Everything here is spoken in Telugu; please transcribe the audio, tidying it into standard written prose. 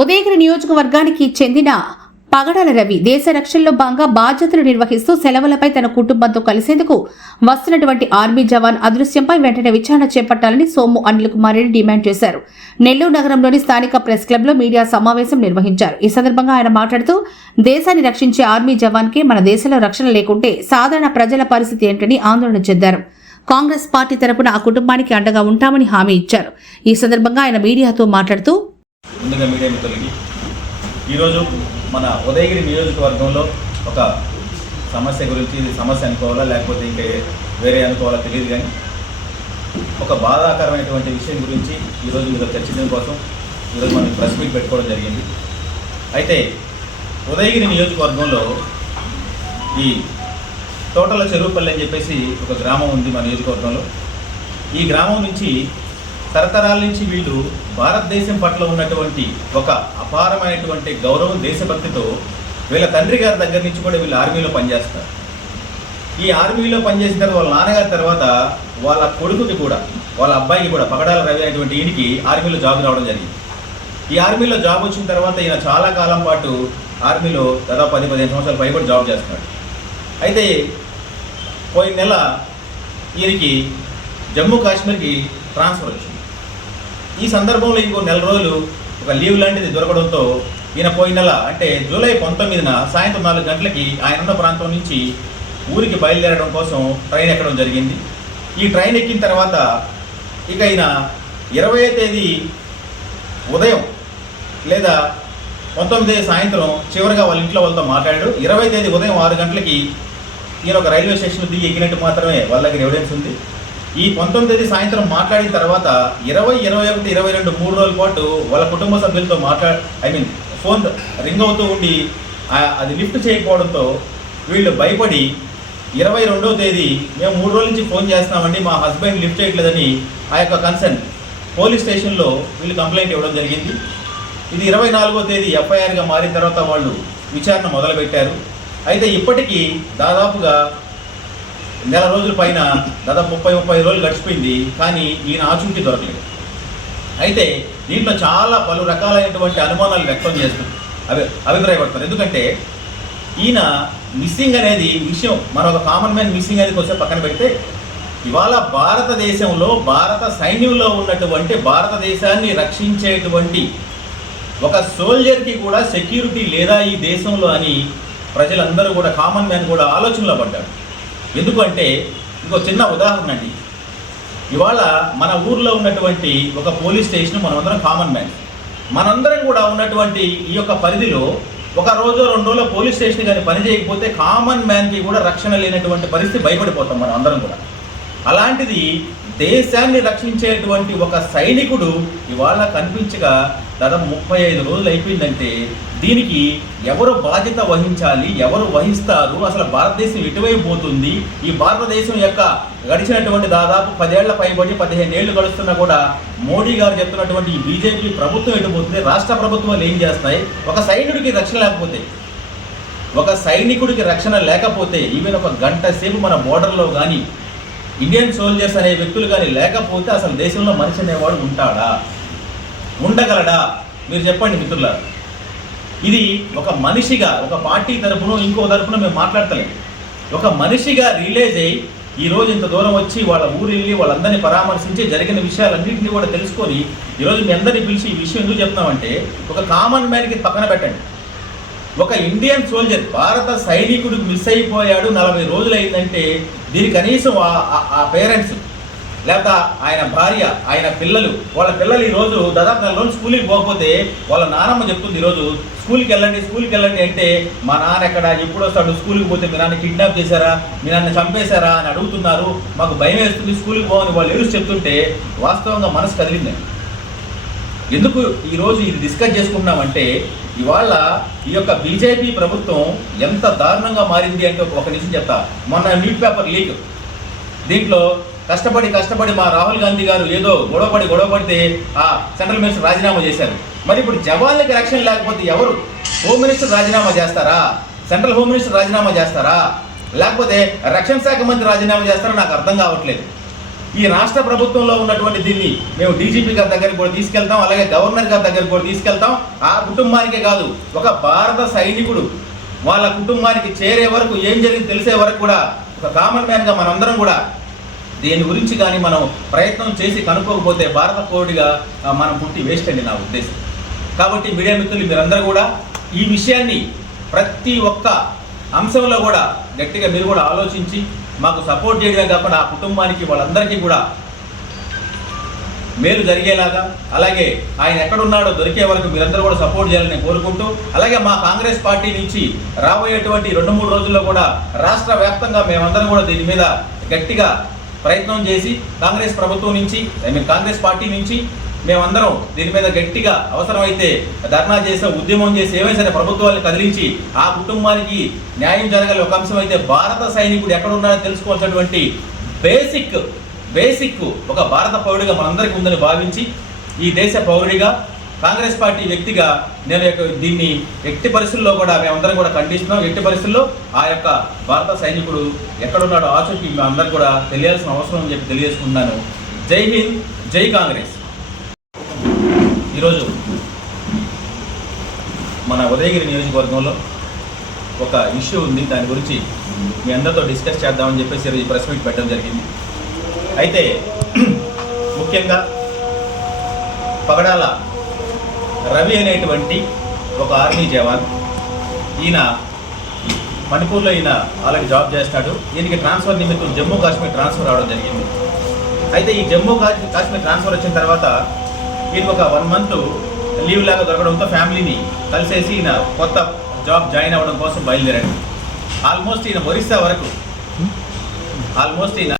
ఉదయగిరి నియోజకవర్గానికి చెందిన పగడాల రవి దేశ రక్షణలో భాగంగా బాధ్యతలు నిర్వహిస్తూ సెలవులపై తన కుటుంబంతో కలిసేందుకు వస్తున్నటువంటి ఆర్మీ జవాన్ అదృశ్యంపై వెంటనే విచారణ చేపట్టాలని సోము అనిల్ కుమార్ రెడ్డి డిమాండ్ చేశారు. నెల్లూరు నగరంలోని స్థానిక ప్రెస్ క్లబ్లో మీడియా సమావేశం నిర్వహించారు. ఈ సందర్భంగా ఆయన మాట్లాడుతూ దేశాన్ని రక్షించే ఆర్మీ జవాన్కే మన దేశంలో రక్షణ లేకుంటే సాధారణ ప్రజల పరిస్థితి ఏంటని ఆందోళన చెందారు. కాంగ్రెస్ పార్టీ తరపున ఆ కుటుంబానికి అండగా ఉంటామని హామీ ఇచ్చారు. ఈ సందర్భంగా ఆయన మీడియాతో మాట్లాడుతూ ముందుగా మీడియా మిత్రులకి ఈరోజు మన ఉదయగిరి నియోజకవర్గంలో ఒక సమస్య గురించి, ఇది సమస్య అనుకోవాలా లేకపోతే ఇంకా వేరే అనుకోవాలా తెలియదు, కానీ ఒక బాధాకరమైనటువంటి విషయం గురించి ఈరోజు మీతో చర్చించడం కోసం ఈరోజు మనం ప్రెస్ మీట్ పెట్టుకోవడం జరిగింది. అయితే ఉదయగిరి నియోజకవర్గంలో ఈ తోటల చెరువుపల్లి అని చెప్పేసి ఒక గ్రామం ఉంది మన నియోజకవర్గంలో. ఈ గ్రామం నుంచి తరతరాల నుంచి వీళ్ళు భారతదేశం పట్ల ఉన్నటువంటి ఒక అపారమైనటువంటి గౌరవం, దేశభక్తితో వీళ్ళ తండ్రి గారి దగ్గర నుంచి కూడా వీళ్ళు ఆర్మీలో పనిచేస్తారు. ఈ ఆర్మీలో పనిచేసిన తర్వాత వాళ్ళ నాన్నగారి తర్వాత వాళ్ళ కొడుకుకి కూడా, వాళ్ళ అబ్బాయికి కూడా, పగడాల రవి అనేటువంటి ఈయనకి ఆర్మీలో జాబ్ రావడం జరిగింది. ఈ ఆర్మీలో జాబ్ వచ్చిన తర్వాత ఈయన చాలా కాలం పాటు ఆర్మీలో దాదాపు 10-15 సంవత్సరాల పైబడి జాబ్ చేస్తున్నాడు. అయితే పోయిన నెల ఈయనకి జమ్మూ కాశ్మీర్కి ట్రాన్స్ఫర్ వచ్చింది. ఈ సందర్భంలో ఇంకో నెల రోజులు ఒక లీవ్ లాంటిది దొరకడంతో ఈయన పోయిన నెల అంటే జూలై 19న సాయంత్రం 4 గంటలకి ఆయన ఉన్న ప్రాంతం నుంచి ఊరికి బయలుదేరడం కోసం ట్రైన్ ఎక్కడం జరిగింది. ఈ ట్రైన్ ఎక్కిన తర్వాత ఇక ఈయన 20వ తేదీ ఉదయం లేదా 19వ తేదీ సాయంత్రం చివరిగా వాళ్ళ ఇంట్లో వాళ్ళతో మాట్లాడాడు. 20వ తేదీ ఉదయం 6 గంటలకి ఈయన ఒక రైల్వే స్టేషన్ దిగి ఎక్కినట్టు మాత్రమే వాళ్ళ దగ్గర ఎవిడెన్స్ ఉంది. ఈ 19వ తేదీ సాయంత్రం మాట్లాడిన తర్వాత 20, 21, 22 3 రోజుల పాటు వాళ్ళ కుటుంబ సభ్యులతో ఫోన్ రింగ్ అవుతూ ఉండి అది లిఫ్ట్ చేయకపోవడంతో వీళ్ళు భయపడి 22వ తేదీ మేము 3 రోజుల నుంచి ఫోన్ చేస్తున్నామండి, మా హస్బెండ్ లిఫ్ట్ చేయట్లేదని ఆ యొక్క కన్సర్న్ పోలీస్ స్టేషన్లో వీళ్ళు కంప్లైంట్ ఇవ్వడం జరిగింది. ఇది 24వ తేదీ ఎఫ్ఐఆర్గా మారిన తర్వాత వాళ్ళు విచారణ మొదలుపెట్టారు. అయితే ఇప్పటికీ దాదాపుగా నెల రోజుల పైన దాదాపు 30 రోజులు గడిచిపోయింది, కానీ ఈయన ఆచూకీ దొరకలేదు. అయితే దీంట్లో చాలా పలు రకాలైనటువంటి అనుమానాలు వ్యక్తం చేస్తారు, అభిప్రాయపడతారు. ఎందుకంటే ఈయన మిస్సింగ్ అనేది విషయం మన ఒక కామన్ మ్యాన్ మిస్సింగ్ అనేది కొంచెం పక్కన పెడితే, ఇవాళ భారతదేశంలో భారత సైన్యంలో ఉన్నటువంటి భారతదేశాన్ని రక్షించేటువంటి ఒక సోల్జర్కి కూడా సెక్యూరిటీ లేదా ఈ దేశంలో అని ప్రజలందరూ కూడా, కామన్ మ్యాన్ కూడా ఆలోచనలో పడ్డారు. ఎందుకంటే ఇంకో చిన్న ఉదాహరణ అండి, ఇవాళ మన ఊర్లో ఉన్నటువంటి ఒక పోలీస్ స్టేషన్ మనమందరం కామన్ మ్యాన్, మనందరం కూడా ఉన్నటువంటి ఈ యొక్క పరిధిలో ఒక రోజు 2 రోజుల పోలీస్ స్టేషన్ కానీ పని చేయకపోతే కామన్ మ్యాన్కి కూడా రక్షణ లేనటువంటి పరిస్థితి, భయపడిపోతాం మనం అందరం కూడా. అలాంటిది దేశాన్ని రక్షించేటువంటి ఒక సైనికుడు ఇవాళ కనిపించగా దాదాపు 35 రోజులు అయిపోయిందంటే దీనికి ఎవరు బాధ్యత వహించాలి, ఎవరు వహిస్తారు, అసలు భారతదేశం ఎటువైపు పోతుంది? ఈ భారతదేశం యొక్క గడిచినటువంటి దాదాపు 10 ఏళ్ల పైబడి 15 ఏళ్ళు గడుస్తున్నా కూడా మోడీ గారు చెప్తున్నటువంటి ఈ బీజేపీ ప్రభుత్వం ఎటుపోతుంది, రాష్ట్ర ప్రభుత్వాలు ఏం చేస్తాయి? ఒక సైనికుడికి రక్షణ లేకపోతే, ఒక సైనికుడికి రక్షణ లేకపోతే, ఈవెన్ ఒక గంట సేపు మన బోర్డర్లో కానీ ఇండియన్ సోల్జర్స్ అనే వ్యక్తులు కానీ లేకపోతే అసలు దేశంలో మనిషి అనేవాడు ఉంటాడా, ఉండగలడా? మీరు చెప్పండి మిత్రులారా. ఇది ఒక మనిషిగా, ఒక పార్టీ తరపున ఇంకో తరపున మేము మాట్లాడతలేము. ఒక మనిషిగా రిలీజ్ అయ్యి ఈరోజు ఇంత దూరం వచ్చి వాళ్ళ ఊరు వెళ్ళి వాళ్ళందరినీ పరామర్శించి జరిగిన విషయాలన్నింటినీ కూడా తెలుసుకొని ఈరోజు మీ అందరినీ పిలిచి ఈ విషయం ఎందుకు చెప్తున్నామంటే, ఒక కామన్ మ్యాన్కి పక్కన పెట్టండి, ఒక ఇండియన్ సోల్జర్ భారత సైనికుడు మిస్ అయిపోయాడు 40 రోజులు అయిందంటే దీని కనీసం ఆ పేరెంట్స్ లేకపోతే ఆయన భార్య, ఆయన పిల్లలు, వాళ్ళ పిల్లలు ఈరోజు దాదాపు 4 రోజులు స్కూల్కి పోకపోతే వాళ్ళ నాన్నమ్మ చెప్తుంది ఈరోజు స్కూల్కి వెళ్ళండి అంటే మా నాన్న ఎక్కడ, ఎప్పుడు వస్తాడు, స్కూల్కి పోతే మీ నాన్న కిడ్నాప్ చేశారా, మీ నాన్న చంపేశారా అని అడుగుతున్నారు, మాకు భయం వేస్తుంది, స్కూల్కి పోవని వాళ్ళు ఏడుస్తూ చెప్తుంటే వాస్తవంగా మనసు కదిలింది. ఎందుకు ఈరోజు ఇది డిస్కస్ చేసుకుంటున్నామంటే, ఇవాళ ఈ యొక్క బీజేపీ ప్రభుత్వం ఎంత దారుణంగా మారింది అంటే ఒక నిమిషం చెప్తా. మొన్న న్యూస్ పేపర్ లీక్, దీంట్లో కష్టపడి మా రాహుల్ గాంధీ గారు ఏదో గొడవపడితే ఆ సెంట్రల్ మినిస్టర్ రాజీనామా చేశారు. మరి ఇప్పుడు జవాన్లకి రక్షణ లేకపోతే ఎవరు? హోమ్ మినిస్టర్ రాజీనామా చేస్తారా? సెంట్రల్ హోమ్ మినిస్టర్ రాజీనామా చేస్తారా? లేకపోతే రక్షణ శాఖ మంత్రి రాజీనామా చేస్తారా? నాకు అర్థం కావట్లేదు. ఈ రాష్ట్ర ప్రభుత్వంలో ఉన్నటువంటి దీన్ని మేము డీజీపీ గారి దగ్గరికి కూడా తీసుకెళ్తాం, అలాగే గవర్నర్ గారి దగ్గరికి కూడా తీసుకెళ్తాం. ఆ కుటుంబానికే కాదు, ఒక భారత సైనికుడు వాళ్ళ కుటుంబానికి చేరే వరకు ఏం జరిగింది తెలిసే వరకు కూడా ఒక కామన్ మ్యాన్గా మనందరం కూడా దీని గురించి కానీ మనం ప్రయత్నం చేసి కనుక్కోకపోతే భారత పౌరుడిగా మనం పుట్టి వేస్ట్ అండి నా ఉద్దేశం. కాబట్టి మీడియా మిత్రులు మీరందరూ కూడా ఈ విషయాన్ని ప్రతి ఒక్క అంశంలో కూడా గట్టిగా మీరు కూడా ఆలోచించి మాకు సపోర్ట్ చేయడమే కాకుండా ఆ కుటుంబానికి వాళ్ళందరికీ కూడా మేలు జరిగేలాగా, అలాగే ఆయన ఎక్కడున్నాడో దొరికే వరకు మీరందరూ కూడా సపోర్ట్ చేయాలని నేను కోరుకుంటూ, అలాగే మా కాంగ్రెస్ పార్టీ నుంచి రాబోయేటువంటి 2-3 రోజుల్లో కూడా రాష్ట్ర వ్యాప్తంగా మేమందరం కూడా దీని మీద గట్టిగా ప్రయత్నం చేసి కాంగ్రెస్ ప్రభుత్వం నుంచి కాంగ్రెస్ పార్టీ నుంచి మేమందరం దీని మీద గట్టిగా అవసరమైతే ధర్నా చేసే ఉద్యమం చేసి ఏమైనా సరే ప్రభుత్వాన్ని కదిలించి ఆ కుటుంబానికి న్యాయం జరగాలి. ఒక అంశం అయితే భారత సైనికుడు ఎక్కడున్నాడో తెలుసుకోవాల్సినటువంటి బేసిక్ ఒక భారత పౌరుడిగా మనందరికీ ఉందని భావించి ఈ దేశ పౌరుడిగా కాంగ్రెస్ పార్టీ వ్యక్తిగా నేను దీన్ని ఎట్టి పరిస్థితుల్లో కూడా మేమందరం కూడా ఖండిస్తున్నాం. ఎట్టి పరిస్థితుల్లో ఆ యొక్క భారత సైనికుడు ఎక్కడున్నాడో ఆచూకీ మేమందరూ కూడా తెలియాల్సిన అవసరం అని చెప్పి తెలియజేసుకుంటున్నాను. జై హింద్, జై కాంగ్రెస్. ఈరోజు మన ఉదయగిరి నియోజకవర్గంలో ఒక ఇష్యూ ఉంది, దాని గురించి మీ అందరితో డిస్కస్ చేద్దామని చెప్పేసి ఈ ప్రెస్ మీట్ పెట్టడం జరిగింది. అయితే ముఖ్యంగా పగడాల రవి అనేటువంటి ఒక ఆర్మీ జవాన్, ఈయన మణిపూర్లో ఈయన ఆల్రెడీ జాబ్ చేస్తాడు. ఈయనకి ట్రాన్స్ఫర్ నిమిత్తం జమ్మూ కాశ్మీర్ ట్రాన్స్ఫర్ రావడం జరిగింది. అయితే ఈ జమ్మూ కాశ్మీర్ ట్రాన్స్ఫర్ వచ్చిన తర్వాత ఈయనకు ఒక 1 month లీవ్ లాగా దొరకడంతో ఫ్యామిలీని కలిసేసి ఈయన కొత్త జాబ్ జాయిన్ అవ్వడం కోసం బయలుదేరాడు. ఆల్మోస్ట్ ఈయన ఒరిస్సా వరకు ఈయన